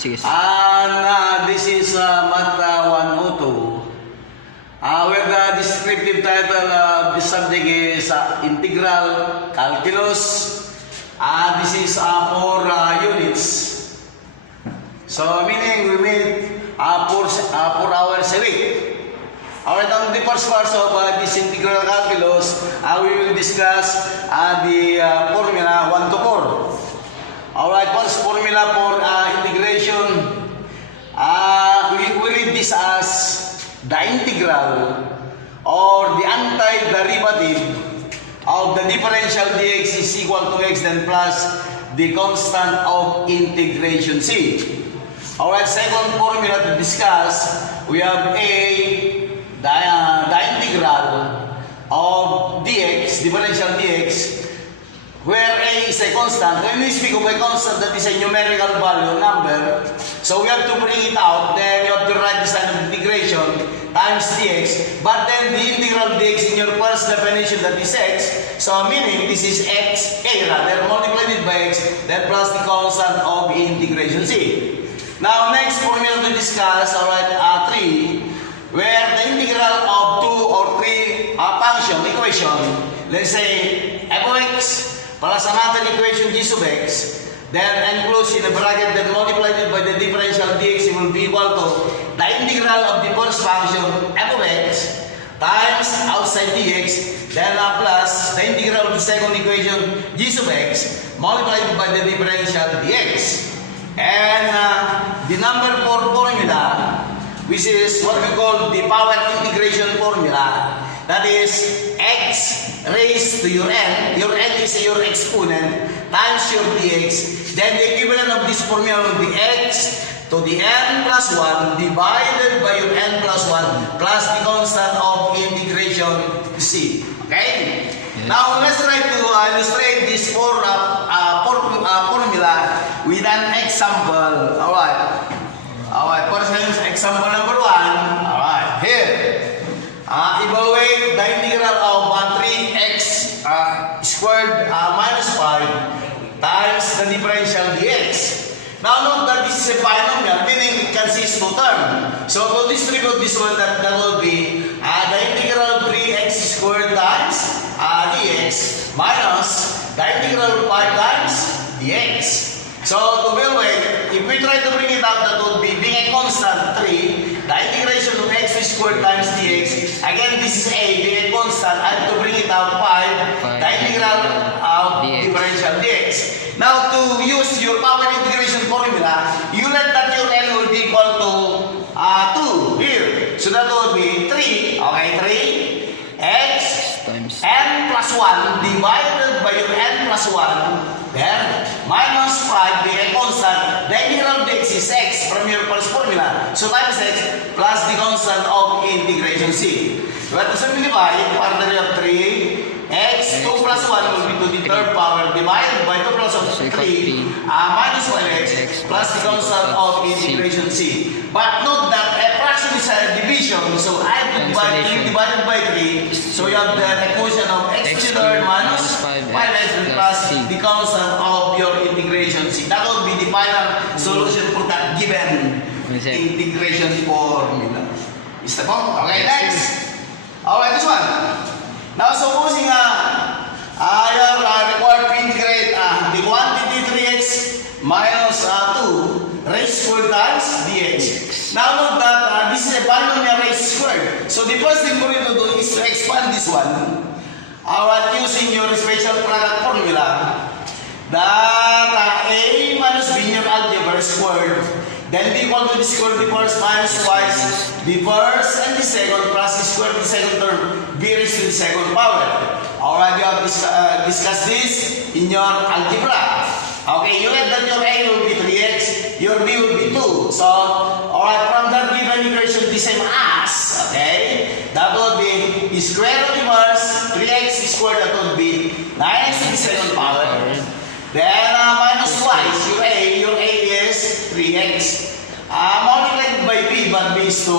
Sige. And this is Math 102. Where the descriptive title of the subject is Integral Calculus. This is 4 units. So meaning we meet 4 hours a week. Alright, on the first part of this integral calculus, we will discuss the formula 1 to 4. Alright, first formula for integration. We read this as the integral or the antiderivative of the differential dx is equal to x then plus the constant of integration c. Alright, second formula to discuss, we have the integral of dx, differential dx, where a is a constant. When we speak of a constant, that is a numerical value, number, so we have to bring it out, then you have to write the sign of integration times dx, but then the integral dx in your first definition, that is x, so meaning this is x, a rather, multiplied it by x, then plus the constant of integration c. Now, next formula to discuss, alright, 3, where the integral of 2 or 3 equation, let's say f of x plus another equation g sub x, then enclosed in a bracket, then multiplied it by the differential dx, it will be equal to the integral of the first function f of x times outside dx, then plus the integral of the second equation g sub x multiplied by the differential dx. And the number 4 formula, which is what we call the power integration formula, that is x raised to your n is your exponent, times your dx, then the equivalent of this formula will be x to the n plus 1 divided by your n plus 1 plus the constant of integration c. Okay? Yes. Now, let's try to illustrate this formula with an example. Alright. Alright, first example number 1. Alright, here. Evaluate the integral of 3x squared minus 5 times the differential dx. Now note that this is a binomial, meaning it consists of 2 terms. So to distribute this one, that will be the integral of 3x squared times dx minus the integral of 5 times dx. So to evaluate, if we try to bring it out, that would be being a constant 3, the integration of x squared times dx. Again, this is a, being a constant, I have to bring it out 5, the integral of differential dx. Now, to use your power integration formula, you learn that your n will be equal to 2 here. So that would be 3, okay, 3x times n plus 1 divided by your n plus 1. Then, minus 5 being a constant, the integral of dx is x from your first formula. So, times x plus the constant of integration c. We have to simplify, further you have 3x, 2 plus 1 will be to the third power, divided by 2 plus 3, minus 1x plus the constant of integration c. But note that a fraction is a division, so I have to divide 3 divided by 3. So, you have the equation of x to the third minus 5x plus the constant of your integration c. That will be the final solution for that given integration formula. Is that all? Okay, next. Alright, this one. Now, supposing you are required to integrate the quantity 3x minus 2 raised squared times dx. Now, note that this is a binomial raised squared. So, the first thing for you to do is to expand this one. Using your special product formula, that a minus b in your algebra squared, then b equal to the square of the first minus twice the first and the second plus the square of the second term b raised to the second power. Alright, you have discussed this in your algebra. Okay, you learned that your a will be 3x, your b will be 2. So, alright, from that given equation, the same as, okay, that would be the square of the first, 3x squared, that would be 9x to the second power. Then, minus twice, your a is 3x. Multiplied by b, but b is 2.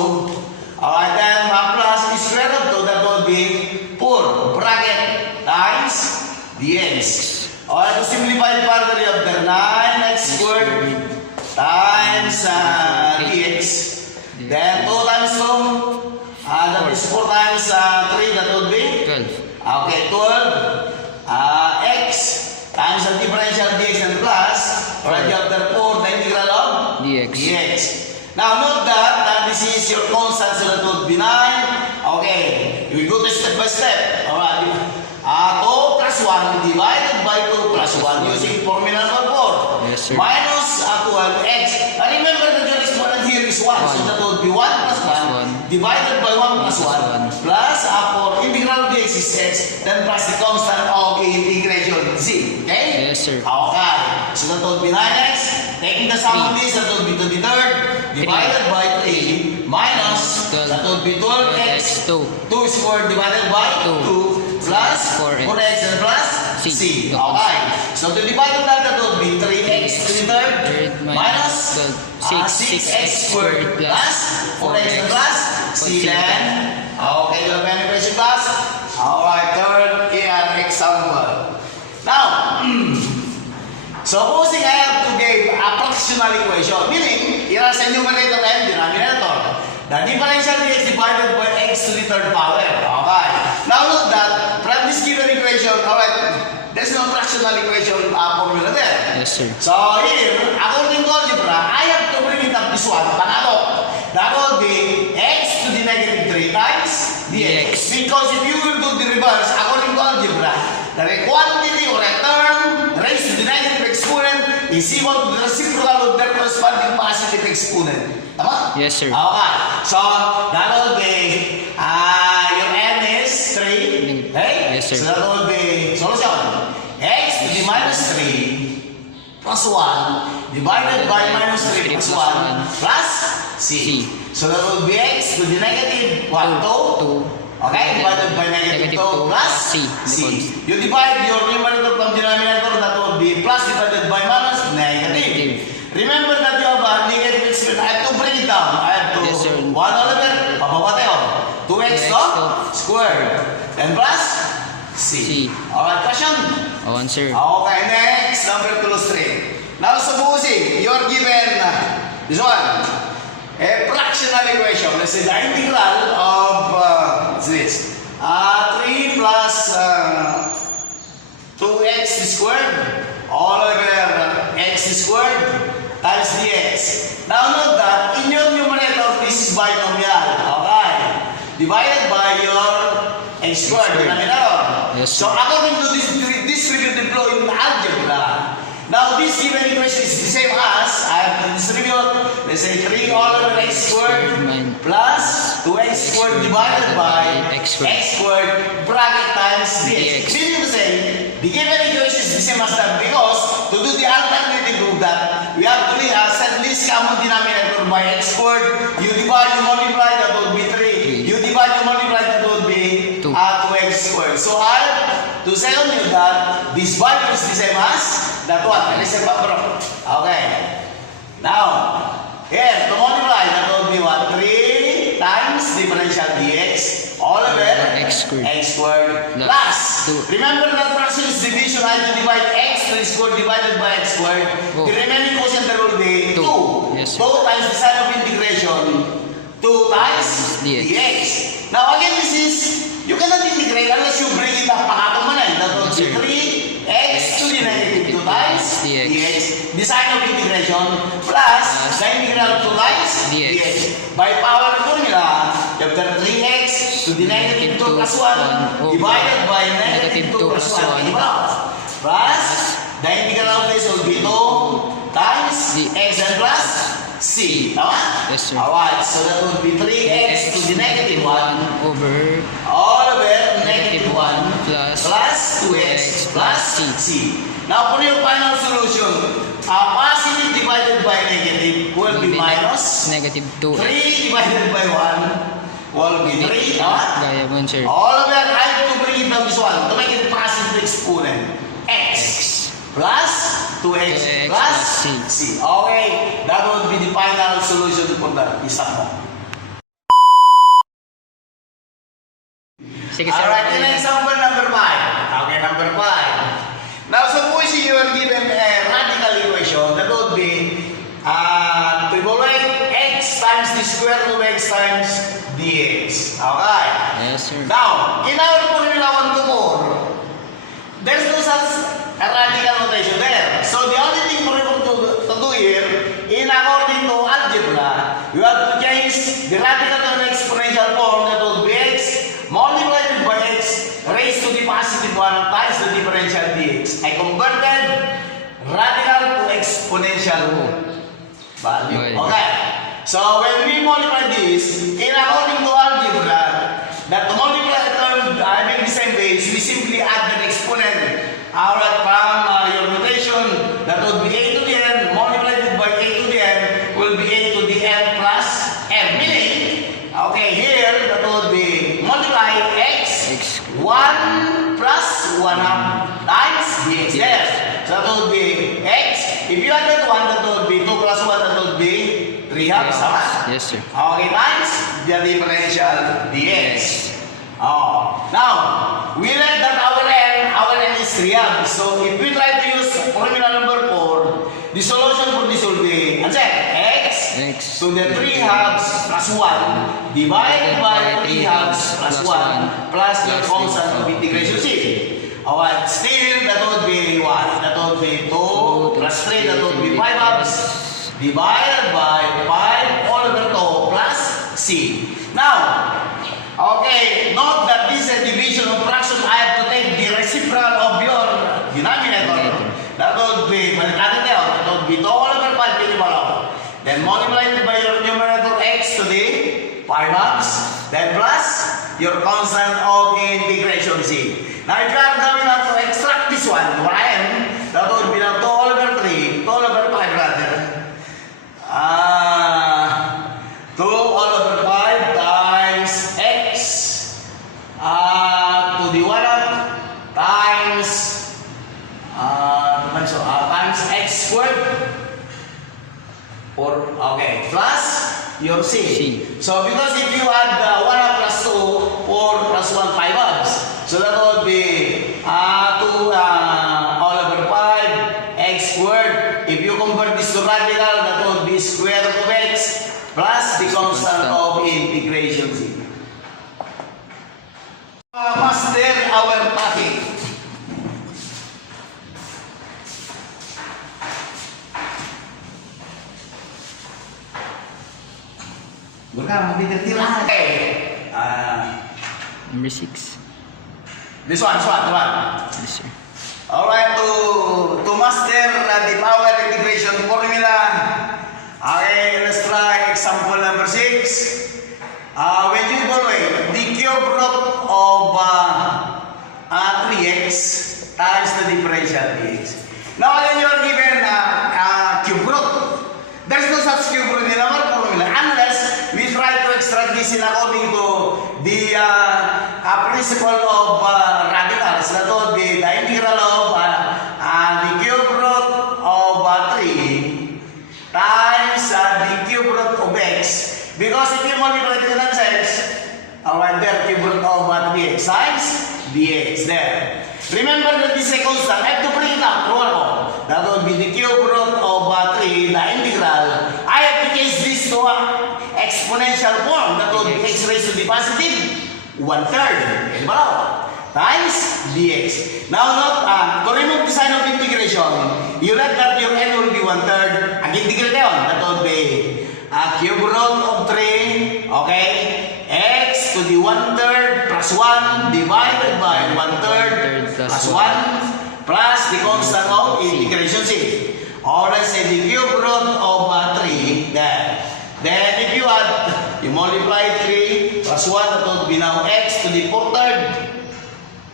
Alright, then plus the square of 2, that would be 4, bracket, times dx. Alright, to simplify further, you have the 9x squared times dx. Then 2 times 2, that is 4 times 3, that would be? 12. Okay, 12 x times the differential dx and plus, right, you have therefore the integral of dx. Now note that this is your constant, so that would be 9. Okay, we go to step by step. Alright, 2 plus 1 divided by 2 plus 1 using formula number 4. Yes, sir. Minus 12x. Now remember that your exponent here is 1, so that would be 1 plus 1 divided by 1 plus 1 plus 4 integral of dx is x, then plus the constant of integration z. Okay? Yes, sir. Okay, so that would be 9x. Taking the sum of this, that would be 2 to the third divided by 3 minus, that would be 12x, 2 squared divided by 2 plus 4x and plus c. Okay, so to divide on that would be 3x to the third minus 6x squared plus 4x and plus c. Then, okay, do you have any question, class? Alright, third example. Now, supposing I have to give a fractional equation, meaning, here is a numerator and denominator. The differential dx divided by x to the third power. Okay. Now note that from this given equation, alright, there's no fractional equation formula there. Yes, sir. So here, according to algebra, I have to bring it up this one, panalo. That will be x to the negative 3 times dx. Because if you will do the reverse, according to algebra, the quantity or a term raised to the negative exponent is equal to the reciprocal of their corresponding positive exponent. Tama? Yes, sir. Okay. So, that will be, your n is 3. Okay? Yes, sir. So, that will be solution. X to the minus 3 plus 1 divided by minus 3 plus 1 plus c. So, that will be x to the negative 1, 2. Okay, divided by negative 2 plus c. You divide your numerator from denominator, that will be plus divided by minus negative. Remember that you have a negative exponent. I have to bring it down. I have to 1 over, pababa tayo. 2x squared. And plus c. Alright, question? Answer. Okay, next, number 2 illustrate. Now, supposing you're given this one. A fractional equation. Let's say the integral of what's this? 3 plus 2x squared all over x squared times dx. Now note that in your numerator, this is binomial. Okay. Divided by your x squared denominator. Yes, so according to this distributive law in algebra, now this given equation is the same as, I have to distribute, let's say 3 all over x squared plus 2x squared divided by x squared bracket times dx. Meaning to say, the given equation is the same as that because to do the alternative of that, we have to set this common denominator by x squared. You divide, you multiply, that would be 3. You divide, you multiply, that would be 2x squared. So I have to say on you that this value is the same as that one. Okay. Now, here, to multiply, that will be what? 3 times differential dx all over x squared plus. Remember that fraction is division. I have to divide x to the square divided by x squared. The remaining quotient there will be 2. Yes, 2 times the sign of integration. 2 times dx. Now, again, this is, you cannot integrate unless you bring it up. Pakatong mo na. That will be 3x to the negative 2 times dx. The sign of integration plus the integral of 2 times dx. By power formula, you have 3x to the negative 2 plus 1 divided by negative 2 plus 1 plus the integral of this will be 2 times x and plus c. Tama? Yes, sir. Alright, so that would be 3x to the negative 1 over all over negative 1 plus 2x plus c. Now, for your final solution, positive divided by negative will be minus negative 2. 3 divided by 1 will be 3. Gaya mo, sir. All of that, I have to bring it down this one to make it positive exponent. X plus 2x plus c. Okay, that would be the final solution for the isang mo. Sige, sir. Alright, then example number 5. Okay, number 5. Now, suppose you are given a radical equation that would be square root of x times dx. Okay? Yes, sir. Now, in our formula 1 to 4, there's no such a radical notation there. So the only thing for you to do here, in according to algebra, you have to change the radical to an exponential form that would be x multiplied by x raised to the positive 1 times the differential dx. I converted radical to exponential value. Okay. So when we multiply this, in according to algebra, that to multiply the term having the same base, we simply add an exponent. Alright, from your notation, that would be a to the n multiplied by a to the n will be a to the n plus m. Meaning, okay, here that would be multiply x 1 plus 1 half times dx. There. So that would be x. If you added 1, that would be 2 plus 1, that would be 3 halves. Yes, sir. Okay, times the differential dx. Oh. Now, we learned that our n is 3 halves. So if we try to use formula number 4, the solution for this will be, answer, x to the 3 halves plus 1 divided by 3 halves plus 1 plus the constant of integration c. Alright, still that would be what? That would be 2 plus 3, that would be 5 halves divided by 5 all over 2 plus c. Now, okay, note that this is a division of fraction. I have to take the reciprocal of your denominator. That would be, that would be 2 all over 5 minimal. Then multiply it by your numerator x to the 5 halves. Then plus your constant of integration c. Now if you are going to extract this one, what I am, that would be now 2 all over 3, 2 all over 5 rather. 2 all over 5 times x to the 1 half times times x squared, or okay, plus your c. So because if you add 1 half plus 2, 4 plus 1, 5 halves. So that would be 2 all over 5 x squared. If you convert this to radical, that would be square root of x plus the constant of integration c. Master our topic. Bukan, magtitirtiran. Okay. Number 6. This one. Yes, sir. Alright, to master the power integration formula. Okay, let's try example number 6. When you evaluate the cube root of 3x times the differential dx. Now, when you are given cube root, there's no such cube root in our formula unless we try to extract this in according to the principle of radicals. That would be the integral of the cube root of 3 times the cube root of x. Because if you multiply the times x, alright, there, cube root of 3x times dx there. Remember that this is a constant. I have to bring it out. That would be the cube root of 3, the integral. I have to change this to exponential form. That would be x raised to the positive 1/3 times dx. Now note, to remove the sign of integration, you let that your n will be 1/3. Integrate yun. That would be cube root of 3, okay, x to the 1/3 plus 1 divided by 1/3 plus 1 plus the constant of integration c. Or let's say the cube root of 3 there. Then if you add, you multiply 3 plus 1, that would be now x to the 4/3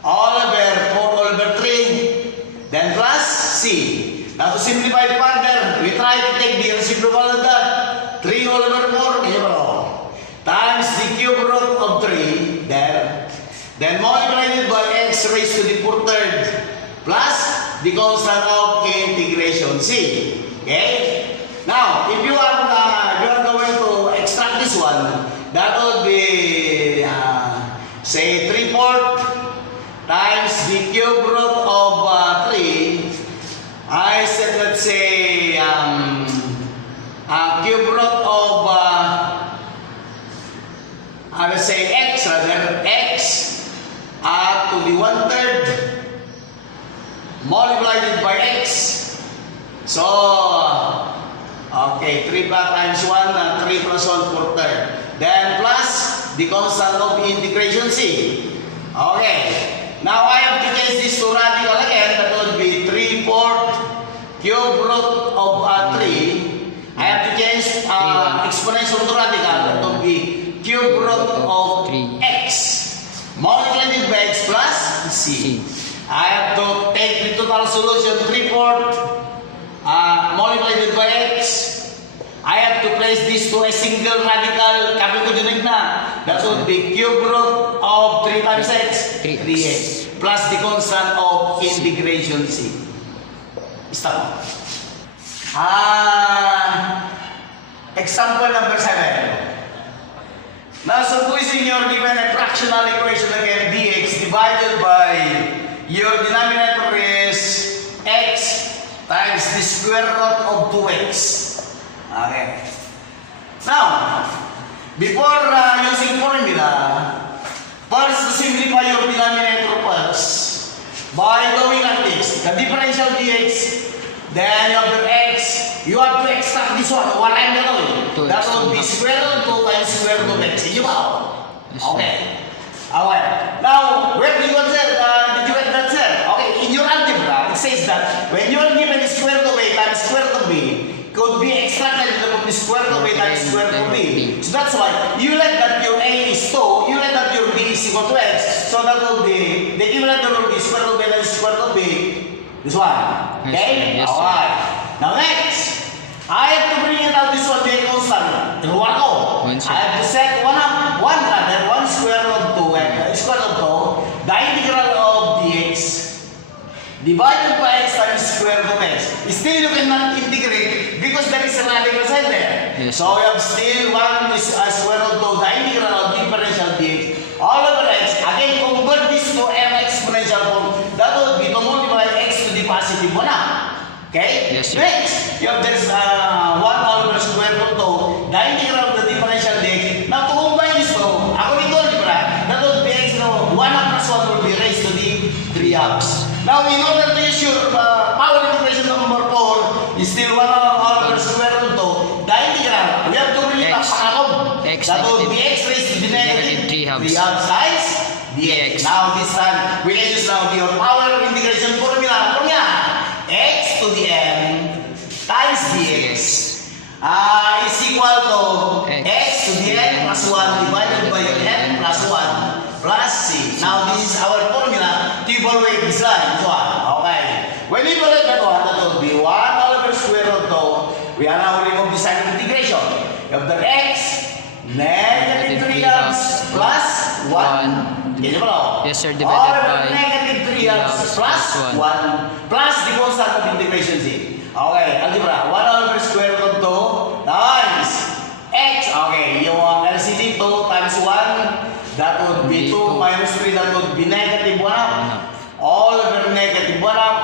all over 4 all over 3, then plus c. Now to simplify further, we try to take the reciprocal of that. 3 all over 4 times the cube root of 3 there. Then multiply it by x raised to the 4/3 plus the constant of integration c. Okay? Now, if you are going to extract this one, that would be say 3/4 times the cube root of 3. I said, let's say cube root of multiplied it by x. So, okay, 3 times 1, 3 plus 1, 4 third. Then plus the constant of integration c. Okay. Now I have to change this to radical again. That would be 3/4 cube root of 3. I have to change exponential to radical. That would be cube root of x. Multiplied it by x plus c. I have to take the total solution 3/4 multiplied it by x. I have to place this to a single radical. Kapit ko dinig na. That would be cube root of 3 times x. 3x. Plus the constant of integration c. Stop. Example number 7. Now supposing you're given a fractional equation again, dx divided by your denominator is x times the square root of 2x. Okay. Now, before using formula, first simplify your denominator first by going like this. The differential dx, then you have the x. You have to extract this one. What I'm going to do? That will be square root 2 times square root of x. Did you know? Okay. Alright. Now, where did you get that? Did you get that, sir? Okay. In your algebra, it says that when you are given the square root of a times square root of b, could be extracted from the square root of a times square root of b. So that's why you let that your a is 2, you let that your b is equal to x. So that will be the equivalent will be square root of a times square root of b. This one. Okay? Yes, alright. Now next, I have to bring it out this one to a constant. Turuan ko. I have to set one square root of 2, square root of 2, the integral of dx divided by x times square root of x. Still you cannot integrate because there is a radical side there. Yes. So you have still one square root of 2, the integral of differential dx all over x. Again, convert this to m exponential form. That would be to multiply x to the positive 1 up. Okay? Yes, sir. Next, you have this 1 all over square root of 2, the integral of the differential dx. Now to combine this two, according to algebra, that would be x, 1 up plus 1 will be raised to the 3 ups. Now, in order to ensure power integration number 4 is still 1 all over square root of 2, the integral, we have to bring it up sa kakob. That would be x raised to the negative 3 halves times dx. Now, this time, we can use now your power integration formula. X to the n times dx is equal to x to the n plus 1 divided by your n plus 1 plus c. Now, this is our formula to evaluate this line. This one. Okay. When we evaluate that one, that will be 1 all over square root of 2. We are now remove the sign of integration. You have the x negative 3 halves plus 1. Can you follow? Yes, sir. Divided by negative 3 halves plus 1 plus the constant of integration c. Okay, algebra. 1 over square root of 2 times x. Okay, yung LCD 2 times 1. That would be 2 minus 3. That would be negative 1 up. All over negative 1 up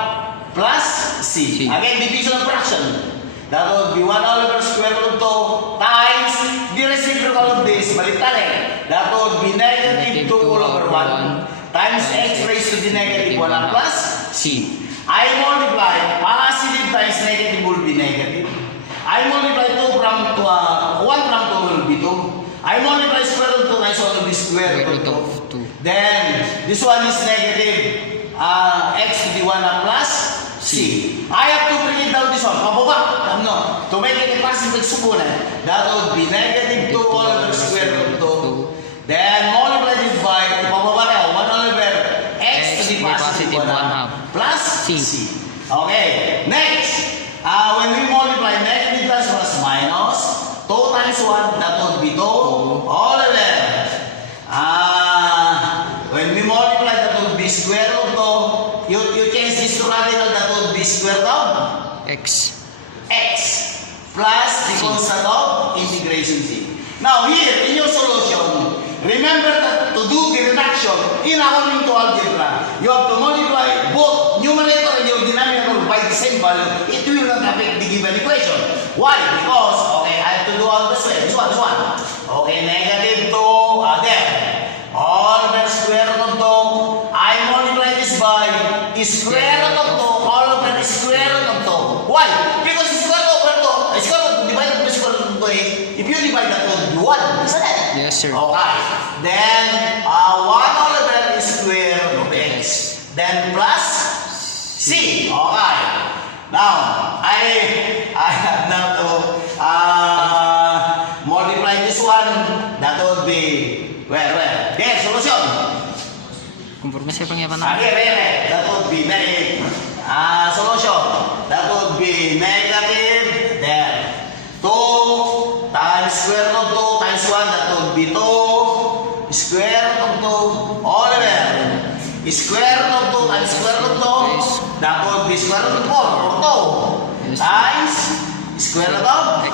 plus c. Again, division of fraction. That would be 1 all over square root of 2 times the reciprocal of this. Baliktad That would be negative 2 all over 1 times x raised to the negative 1 plus c. I multiply positive times negative will be negative. I multiply 2 from 1 from 2 will be 2. I multiply square root of 2 times 1 will be square root of 2. Then this one is negative x to the 1 plus c. I have to bring it down this one. Pababa. No. To make it a percentage sukunan. That would be negative 2 all over square root of 2. Then multiply it by pababa na 1 all over x to the positive 1 half plus c. Okay. Next. When we multiply negative times plus minus 2 times 1, that would be 2 all over. When we multiply, that would be square root of, you change this to radical, that would be square root of x plus the constant of integration c. Now here, in your solution, remember that to do the reduction in according to algebra, you have to multiply both numerator and your denominator by the same value. It will not affect the given equation. Why? Because, okay, I have to do all this way. This one. Okay, negative 2, there. All over square root of 2. I multiply this by square root of 2 If you divide that would be 1, isn't it? Yes, sir. Okay. Then 1 all over is square of x. Then plus c. Okay. Now I have now to multiply this one. That would be where? There, solution. Conforme sa pangyapan na. That would be negative. Solution. That would be negative. There. 2 times square root of 2 times 1. That would be 2 square root of 2 all over. Square root of 2 times square root of 2. That would be square root of 4 or 2 times square root of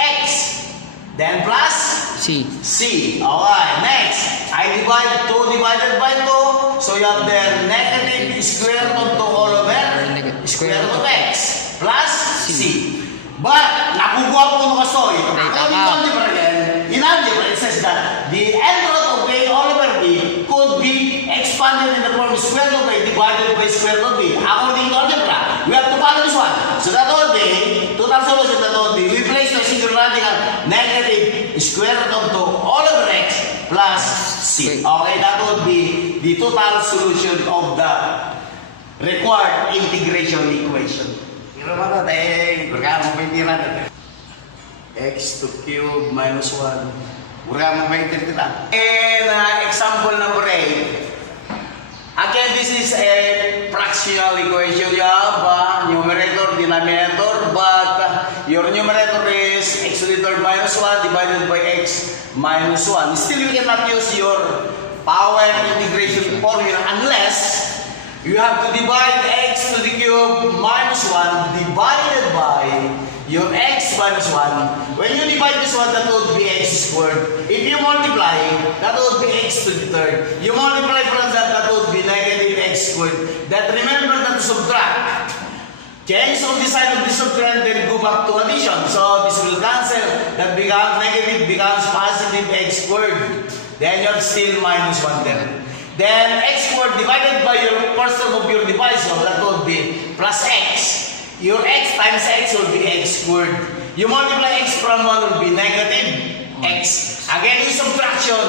x. Then plus C. Alright, next. I divide 2 divided by 2. So you have the negative square root of 2 all over square root of x plus c. But, nakukuha po nung kasoy. In algebra, it says that the end root of a all over b could be expanded in the form of square root of a divided by square root of b. According to algebra, we have to follow this one. So that would be, total solution that would be, we place the single radical negative square root of 2 all over x plus c. Okay, that would be the total solution of the required integration equation. Pero mga tayo, berkama mo paintiran. X to cube minus 1. Berkama mo paintiran. And example number 8. Again, this is a fractional equation. You have numerator, denominator, but your numerator is x to the third minus 1 divided by x minus 1. Still, you cannot use your power integration formula unless you have to divide x to the cube minus 1 divided by your x minus 1. When you divide this one, that would be x squared. If you multiply, that would be x to the third. You multiply from that would be negative x squared. That remember that to subtract. Change of the sign of the subtrahend, then go back to addition. So this will cancel. That becomes negative, becomes positive x squared. Then you have still minus 1 there. Then x squared divided by your first term of your divisor, that would be plus x. Your x times x will be x squared. You multiply x from 1 will be negative x. Again, in subtraction,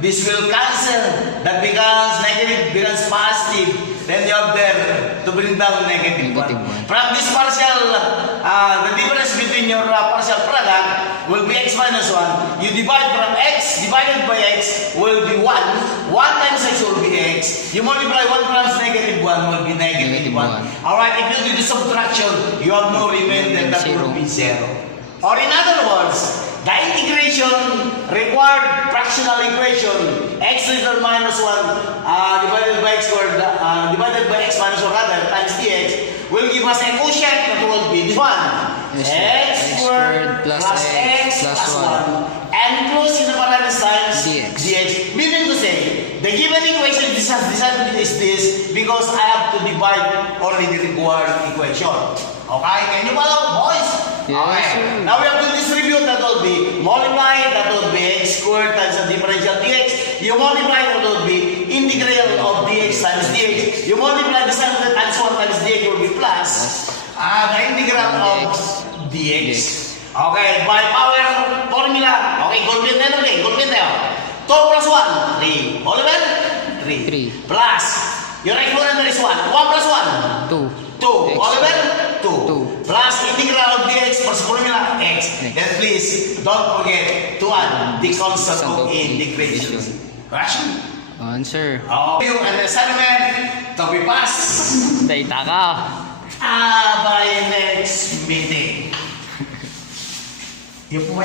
this will cancel. That becomes negative, becomes positive. Then you have there to bring down negative 1. From this partial, the difference between your partial product will be x minus 1. You divide from x divided by x will be 1. 1 times x will be x. You multiply 1 times negative 1 will be negative 1. Alright, if you do the subtraction, you have no remainder, that will be 0. Or in other words, the integration required fractional equation x to the third minus 1 divided by x squared divided by x minus 1 rather times dx will give us a quotient that will be this one. X squared plus x plus 1 and close in the parentheses times dx. Meaning to say, the given equation is this because I have to divide only the required equation. Okay, can you follow, boys? Yes, okay. sir. Now we have to distribute. That will be multiply. That will be x squared times the differential dx. You multiply. That will be integral of dx times dx. You multiply the sum of the times 1 times dx will be plus the integral of dx. Okay, by power formula. Okay, complete na lang. Complete na. 2 plus 1, 3. All over? 3. Plus your exponent is 1. 1 plus 1, 2. 2. All over? 2. Plus integral of dx plus formula x. Then please don't forget to add the constant of integration. Rational? Answer. You an assignment to be passed. Data ka. By next meeting. Yung po